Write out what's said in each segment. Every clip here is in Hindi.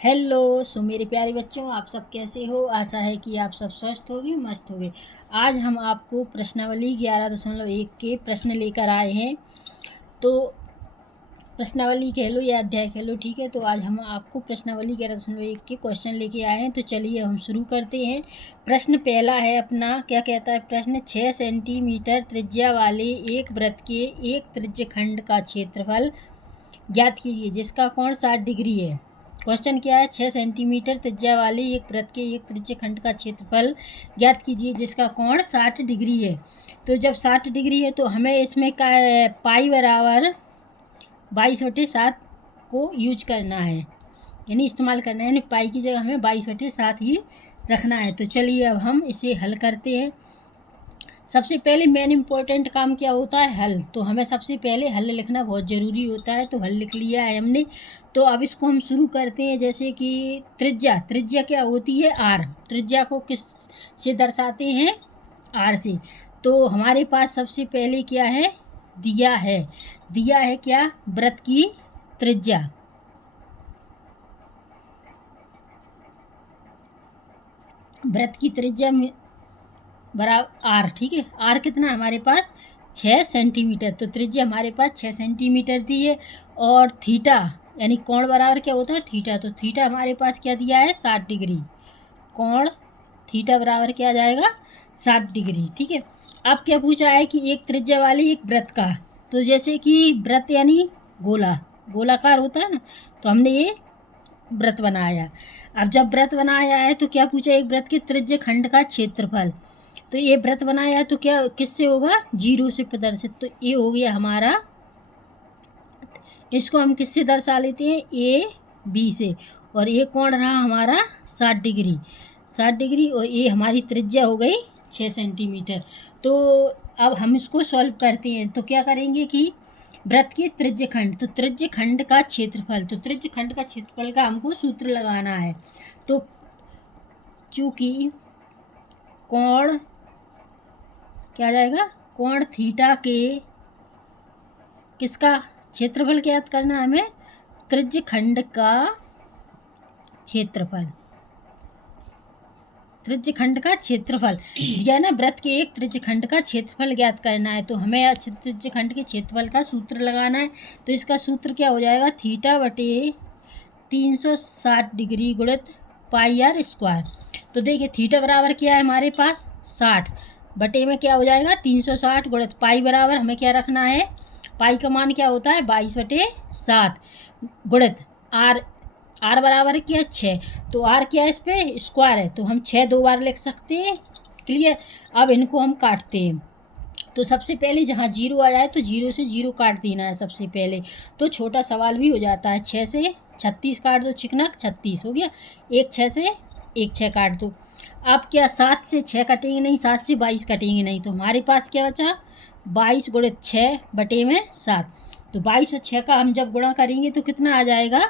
हेलो मेरे प्यारे बच्चों, आप सब कैसे हो। आशा है कि आप सब स्वस्थ होगे, मस्त होगे। आज हम आपको प्रश्नावली 11.1 के प्रश्न लेकर आए हैं। तो प्रश्नावली कह लो या अध्याय कह लो, ठीक है। तो आज हम आपको प्रश्नावली 11.1 के क्वेश्चन लेके आए हैं। तो चलिए हम शुरू करते हैं। प्रश्न पहला है अपना, क्या कहता है प्रश्न। 6 सेंटीमीटर त्रिज्या वाले एक वृत्त के एक त्रिज्यखंड का क्षेत्रफल ज्ञात कीजिए जिसका कोण 60 डिग्री है। क्वेश्चन क्या है, 6 सेंटीमीटर त्रिज्या वाले एक वृत्त के एक त्रिज्यखंड का क्षेत्रफल ज्ञात कीजिए जिसका कोण 60 डिग्री है। तो जब 60 डिग्री है तो हमें इसमें का पाई बराबर 22/7 को यूज करना है, यानी इस्तेमाल करना है, यानी पाई की जगह हमें 22/7 ही रखना है। तो चलिए अब हम इसे हल करते हैं। सबसे पहले मेन इम्पोर्टेंट काम क्या होता है, हल। तो हमें सबसे पहले हल लिखना बहुत ज़रूरी होता है। तो हल लिख लिया है हमने। तो अब इसको हम शुरू करते हैं। जैसे कि त्रिज्या क्या होती है, आर। त्रिज्या को किस से दर्शाते हैं, आर से। तो हमारे पास सबसे पहले क्या है, दिया है क्या, वृत्त की त्रिज्या। वृत्त की त्रिज्या बराबर आर, ठीक है। आर कितना हमारे पास 6 सेंटीमीटर। तो त्रिज्या हमारे पास 6 सेंटीमीटर दी है। और थीटा यानी कोण बराबर क्या होता है, थीटा। तो थीटा हमारे पास क्या दिया है, 60 डिग्री। कोण थीटा बराबर क्या आ जाएगा, 60 डिग्री, ठीक है। अब क्या पूछा है कि एक त्रिज्या वाली एक वृत्त का। तो जैसे कि वृत्त यानी गोलाकार होता है ना, तो हमने ये वृत्त बनाया। अब जब वृत्त बनाया है तो क्या पूछा, एक वृत्त के त्रिज्यखंड का क्षेत्रफल। तो ये वृत्त बनाया है तो क्या किससे होगा, 0 से प्रदर्शित। तो ये हो गया हमारा, इसको हम किससे दर्शा लेते हैं, ए बी से। और ये कोण रहा हमारा 60 डिग्री और ये हमारी त्रिज्या हो गई 6 सेंटीमीटर। तो अब हम इसको सॉल्व करते हैं। तो क्या करेंगे कि वृत्त के त्रिज्यखंड, तो त्रिज्यखंड का क्षेत्रफल, तो त्रिज्यखंड का क्षेत्रफल का हमको सूत्र लगाना है। तो चूँकि कोण क्या आ जाएगा, कोण थीटा के किसका क्षेत्रफल ज्ञात करना है हमें, त्रिज्यखंड का क्षेत्रफल। त्रिज्यखंड का क्षेत्रफल दिया ना, वृत्त के एक त्रिज्यखंड का क्षेत्रफल ज्ञात करना है। तो हमें त्रिज्यखंड के क्षेत्रफल का सूत्र लगाना है। तो इसका सूत्र क्या हो जाएगा, थीटा बटे 360 डिग्री गुणित पाई आर स्क्वायर। तो देखिए थीटा बराबर क्या है हमारे पास 60, बटे में क्या हो जाएगा 360 गुणित पाई बराबर हमें क्या रखना है, पाई का मान क्या होता है 22/7 गुणित आर बराबर क्या 6। तो आर क्या है, इस पे स्क्वायर है, तो हम 6 2 बार लिख सकते हैं। क्लियर। अब इनको हम काटते हैं। तो सबसे पहले जहाँ 0 आ जाए तो 0 से 0 काट देना है सबसे पहले। तो छोटा सवाल भी हो जाता है। 6 से 36 काट दो, चिकनक 36 हो गया। 1 6 से 1 6 काट दो। अब क्या 7 से 6 कटेंगे नहीं, 7 से 22 कटेंगे नहीं। तो हमारे पास क्या बचा, 22 गुणित 6 बटे में 7। तो 22 और 6 का हम जब गुणा करेंगे तो कितना आ जाएगा,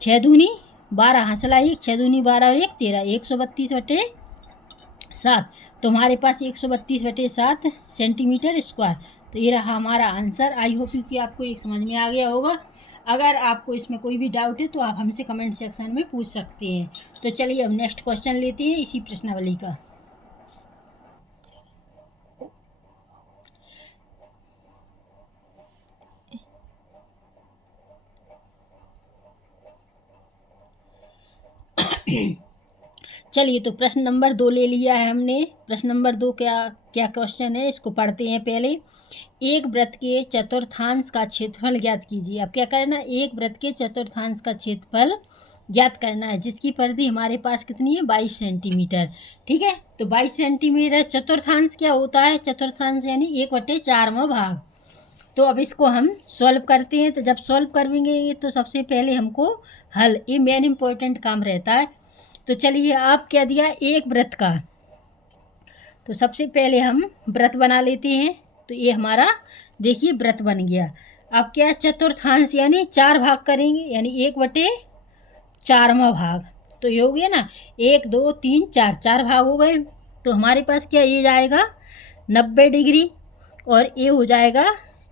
6 दूनी 12, हासिला 1, 6 दूनी 12 और 1 13, 132/7। तो हमारे पास 132/7 सेंटीमीटर स्क्वायर। तो ये रहा हमारा आंसर। आई होप कि आपको एक समझ में आ गया होगा। अगर आपको इसमें कोई भी डाउट है तो आप हमसे कमेंट सेक्शन में पूछ सकते हैं। तो चलिए अब नेक्स्ट क्वेश्चन लेते हैं इसी प्रश्नावली का। चलिए तो प्रश्न नंबर 2 ले लिया है हमने। प्रश्न नंबर 2 क्या क्वेश्चन है, इसको पढ़ते हैं पहले। एक वृत्त के चतुर्थांश का क्षेत्रफल ज्ञात कीजिए। अब क्या करना, एक वृत्त के चतुर्थांश का क्षेत्रफल ज्ञात करना है जिसकी परिधि हमारे पास कितनी है, 22 सेंटीमीटर, ठीक है। तो 22 सेंटीमीटर। चतुर्थांश क्या होता है, चतुर्थांश यानी 1/4वां भाग। तो अब इसको हम सॉल्व करते हैं। तो जब सॉल्व करेंगे तो सबसे पहले हमको हल, ये मेन इम्पोर्टेंट काम रहता है। तो चलिए आप क्या दिया, एक वृत्त का। तो सबसे पहले हम वृत्त बना लेते हैं। तो ये हमारा देखिए वृत्त बन गया। अब क्या, चतुर्थांश यानी 4 भाग करेंगे, यानी 1/4वां भाग। तो ये हो गया ना, 1 2 3 4, 4 भाग हो गए। तो हमारे पास क्या ये जाएगा 90 डिग्री और ये हो जाएगा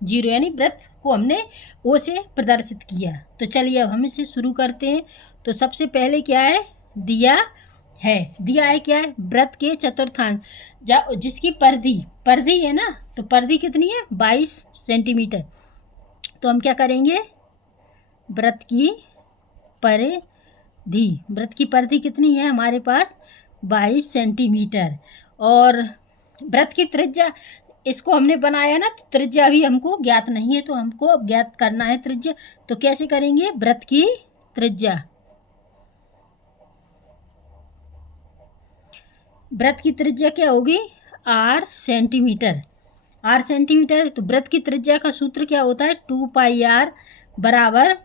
जीरो, यानी वृत्त को हमने ओ से प्रदर्शित किया। तो चलिए अब हम इसे शुरू करते हैं। तो सबसे पहले क्या है, दिया है क्या है, वृत्त के चतुर्थांश जिसकी परिधि है ना, तो परिधि कितनी है 22 सेंटीमीटर। तो हम क्या करेंगे, वृत्त की परिधि कितनी है हमारे पास 22 सेंटीमीटर। और वृत्त की त्रिज्या, इसको हमने बनाया ना, तो त्रिज्या भी हमको ज्ञात नहीं है, तो हमको अब ज्ञात करना है त्रिज्या। तो कैसे करेंगे, वृत्त की त्रिज्या क्या होगी, r सेंटीमीटर। तो वृत्त की त्रिज्या का सूत्र क्या होता है, 2πr बराबर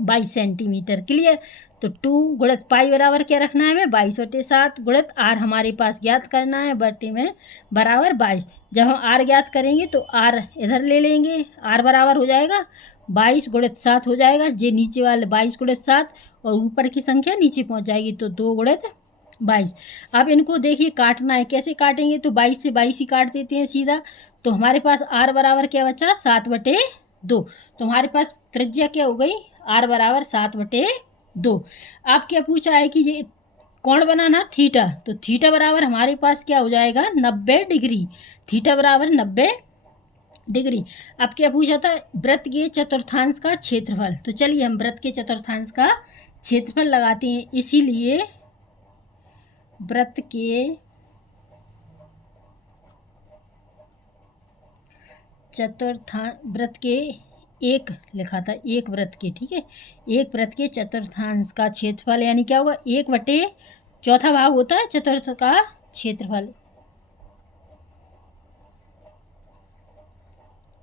22 सेंटीमीटर। क्लियर। तो 2 गुणित पाई बराबर क्या रखना है हमें, 22/7 गुणित r हमारे पास ज्ञात करना है, बटे में बराबर 22। जब हम r ज्ञात करेंगे तो r इधर ले लेंगे, r बराबर हो जाएगा 22 गुणित 7 हो जाएगा, जे नीचे वाले 22 गुणित 7 और ऊपर की संख्या नीचे पहुंच जाएगी, तो 2 गुणित 22। अब इनको देखिए काटना है, कैसे काटेंगे, तो 22 से 22 ही काट देते हैं सीधा। तो हमारे पास r बराबर क्या बचा, 7/2। तो हमारे पास त्रिज्या क्या हो गई, r बराबर 7/2। अब क्या पूछा है कि ये कौन बनाना, थीटा। तो थीटा बराबर हमारे पास क्या हो जाएगा 90 डिग्री। थीटा बराबर 90 डिग्री। अब क्या पूछा था, वृत्त के चतुर्थांश का क्षेत्रफल। तो चलिए हम वृत्त के चतुर्थांश का क्षेत्रफल लगाते हैं। इसीलिए वृत्त के एक लिखा था, एक वृत्त के, ठीक है, एक वृत्त के चतुर्थांश का क्षेत्रफल यानी क्या होगा, 1/4 भाग होता है चतुर्थ का क्षेत्रफल।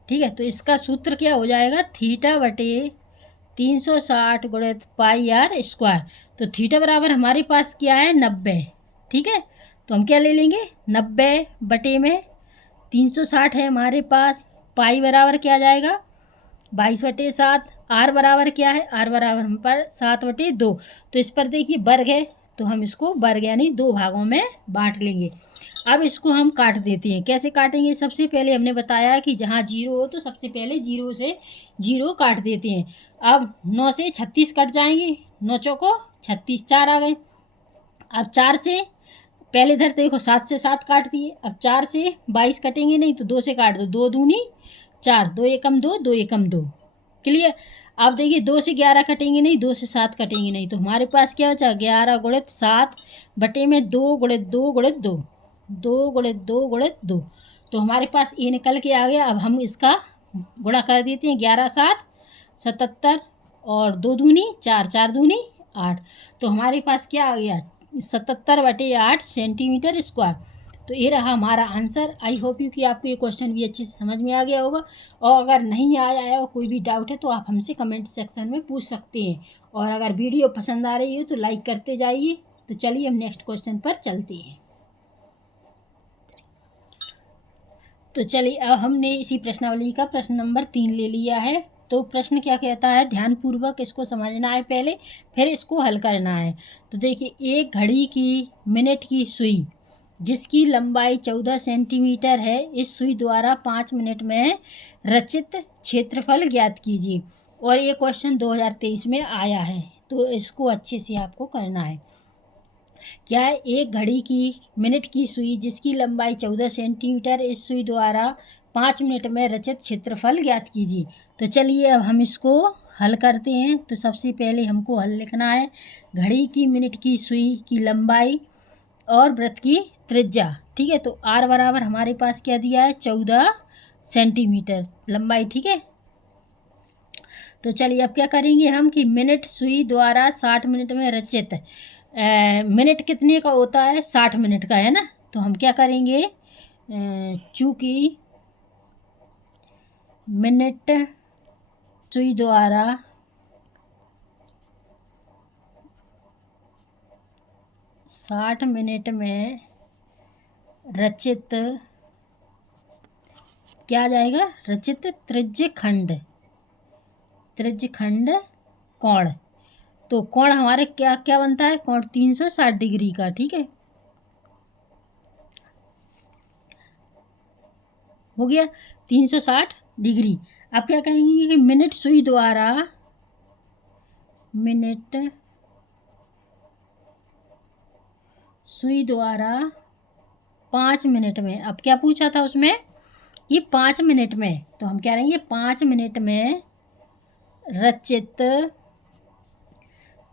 ठीक है, तो इसका सूत्र क्या हो जाएगा, θ/360 गुणित πr²। तो थीटा बराबर हमारे पास क्या है 90। ठीक है, तो हम क्या ले लेंगे, 90/360 है हमारे पास, पाई बराबर क्या आ जाएगा 22/7। r बराबर क्या है, r बराबर हम पर 7/2। तो इस पर देखिए वर्ग है, तो हम इसको वर्ग यानी 2 भागों में बांट लेंगे। अब इसको हम काट देते हैं। कैसे काटेंगे, सबसे पहले हमने बताया कि जहाँ 0 हो तो सबसे पहले 0 से 0 काट देते हैं। अब 9 से 36 कट जाएंगे, 9 चौको 36, 4 आ गए। अब 4 से पहले इधर देखो 7 से 7 काट दिए। अब 4 से 22 कटेंगे नहीं, तो 2 से काट दो, 2 दूनी 4, 2 एकम 2, 2 एकम 2। क्लियर। अब देखिए 2 से 11 कटेंगे नहीं, 2 से 7 कटेंगे नहीं, तो हमारे पास क्या बचा 11 गुणित 7 बटे में 2 गुणित 2 गुणित 2, 2 गुणित 2 गुणित 2। तो हमारे पास ये निकल के आ गया। अब हम इसका गुणा कर देते हैं, 11 7 77 और 2 दूनी 4, 4 दूनी 8। तो हमारे पास क्या आ गया 77/8 सेंटीमीटर स्क्वायर। तो ये रहा हमारा आंसर। आई होप यू कि आपको ये क्वेश्चन भी अच्छे से समझ में आ गया होगा। और अगर नहीं आया है और कोई भी डाउट है तो आप हमसे कमेंट सेक्शन में पूछ सकते हैं। और अगर वीडियो पसंद आ रही हो तो लाइक करते जाइए। तो चलिए हम नेक्स्ट क्वेश्चन पर चलते हैं। तो चलिए अब हमने इसी प्रश्नावली का प्रश्न नंबर 3 ले लिया है। तो प्रश्न क्या कहता है, ध्यानपूर्वक इसको समझना है पहले, फिर इसको हल करना है। तो देखिए, एक घड़ी की मिनट की सुई जिसकी लंबाई 14 सेंटीमीटर है, इस सुई द्वारा 5 मिनट में रचित क्षेत्रफल ज्ञात कीजिए। और ये क्वेश्चन 2023 में आया है, तो इसको अच्छे से आपको करना है। क्या है, एक घड़ी की मिनट की सुई जिसकी लंबाई 14 सेंटीमीटर, इस सुई द्वारा 5 मिनट में रचित क्षेत्रफल ज्ञात कीजिए। तो चलिए अब हम इसको हल करते हैं। तो सबसे पहले हमको हल लिखना है, घड़ी की मिनट की सुई की लंबाई और वृत्त की त्रिज्या। ठीक है, तो r बराबर हमारे पास क्या दिया है 14 सेंटीमीटर लंबाई। ठीक है, तो चलिए अब क्या करेंगे हम कि मिनट सुई द्वारा 60 मिनट में रचित, मिनट कितने का होता है 60 मिनट का, है ना। तो हम क्या करेंगे, चूँकि मिनट सुई द्वारा 60 मिनट में रचित क्या आ जाएगा, रचित त्रिज्यखंड कोण। तो कोण हमारे क्या क्या बनता है, कोण 360 डिग्री का। ठीक है, हो गया 360 डिग्री। अब क्या करेंगे कि मिनट सुई द्वारा, मिनट सुई द्वारा 5 मिनट में। अब क्या पूछा था उसमें कि 5 मिनट में, तो हम क्या करेंगे 5 मिनट में रचित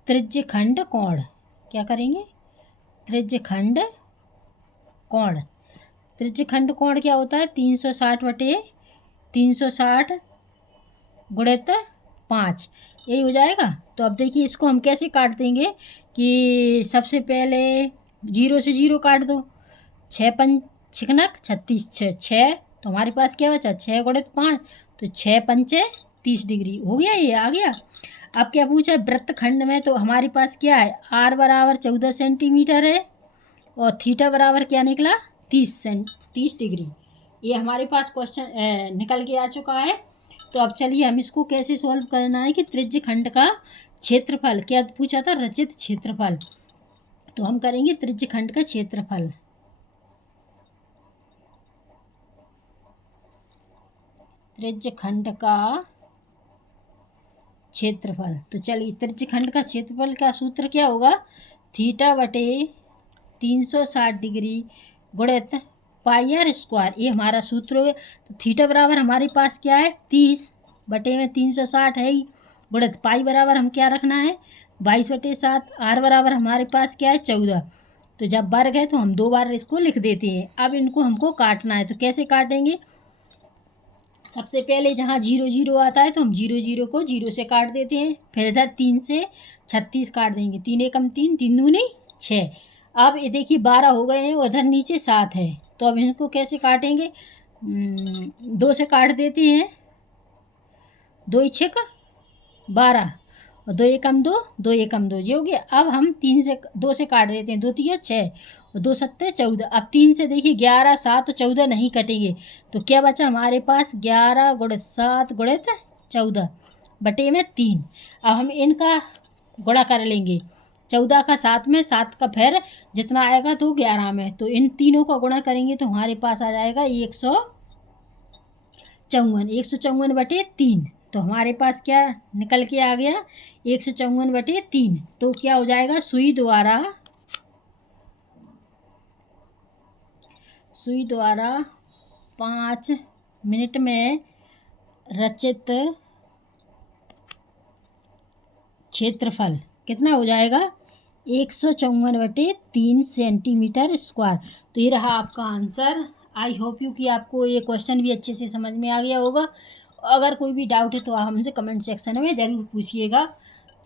त्रिज्यखंड कोण। क्या करेंगे, त्रिज्यखंड कोण। त्रिज्यखंड कोण क्या होता है, 360 बटे 360 गुणित 5, यही हो जाएगा। तो अब देखिए इसको हम कैसे काट देंगे कि सबसे पहले 0 से 0 काट दो, 6 पंच छिकनक 36, 6 तो हमारे पास क्या बचा 6 गुणित 5, तो 6 पंचे 30 डिग्री हो गया, ये आ गया। अब क्या पूछा वृत्तखंड में, तो हमारे पास क्या है r बराबर 14 सेंटीमीटर है और थीटा बराबर क्या निकला 30 डिग्री। ये हमारे पास क्वेश्चन निकल के आ चुका है। तो अब चलिए हम इसको कैसे सॉल्व करना है कि त्रिज्यखंड का क्षेत्रफल, क्या पूछा था रचित क्षेत्रफल, तो हम करेंगे त्रिज्यखंड का क्षेत्रफल। त्रिज्यखंड का क्षेत्रफल, तो चलिए त्रिज्यखंड का क्षेत्रफल का सूत्र क्या होगा, थीटा बटे 360 डिग्री गुणित पाई आर स्क्वायर, ये हमारा सूत्र हो गया। तो थीटा बराबर हमारे पास क्या है 30 बटे में 360 है ही, गुणित पाई बराबर हम क्या रखना है 22 बटे 7, आर बराबर हमारे पास क्या है 14। तो जब वर्ग है तो हम 2 बार इसको लिख देते हैं। अब इनको हमको काटना है, तो कैसे काटेंगे, सबसे पहले जहाँ 0 0 आता है तो हम 0 0 को 0 से काट देते हैं, फिर इधर 3 से 36 काट देंगे, 3 एकम 3, 3 दूनी 6। अब ये देखिए 12 हो गए हैं, उधर नीचे 7 है, तो अब इनको कैसे काटेंगे, 2 से काट देते हैं, 2 छक 12 और 2 एकम 2, 2 एकम 2 ये हो गया। अब हम 3 से 2 से काट देते हैं, 2 3 6 और 2 7 14। अब 3 से देखिए 11 7 14 नहीं कटेंगे, तो क्या बचा हमारे पास 11 गुणित 7 गुणित 14 बटे में 3। अब हम इनका गुणा कर लेंगे, 14 का 7 में, 7 का फिर जितना आएगा तो 11 में, तो इन तीनों का गुणा करेंगे तो हमारे पास आ जाएगा 154 बटे 3। तो हमारे पास क्या निकल के आ गया 154 बटे 3। तो क्या हो जाएगा सुई द्वारा 5 मिनट में रचित क्षेत्रफल कितना हो जाएगा 154 बटे 3 सेंटीमीटर स्क्वायर। तो ये रहा आपका आंसर। आई होप यू कि आपको ये क्वेश्चन भी अच्छे से समझ में आ गया होगा। अगर कोई भी डाउट है तो आप हमसे कमेंट सेक्शन में ज़रूर पूछिएगा।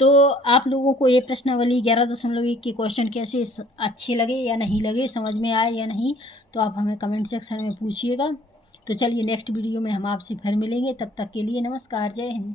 तो आप लोगों को ये प्रश्नावली 11.1 के क्वेश्चन कैसे अच्छे लगे या नहीं लगे, समझ में आए या नहीं, तो आप हमें कमेंट सेक्शन में पूछिएगा। तो चलिए नेक्स्ट वीडियो में हम आपसे फिर मिलेंगे, तब तक के लिए नमस्कार, जय हिंद।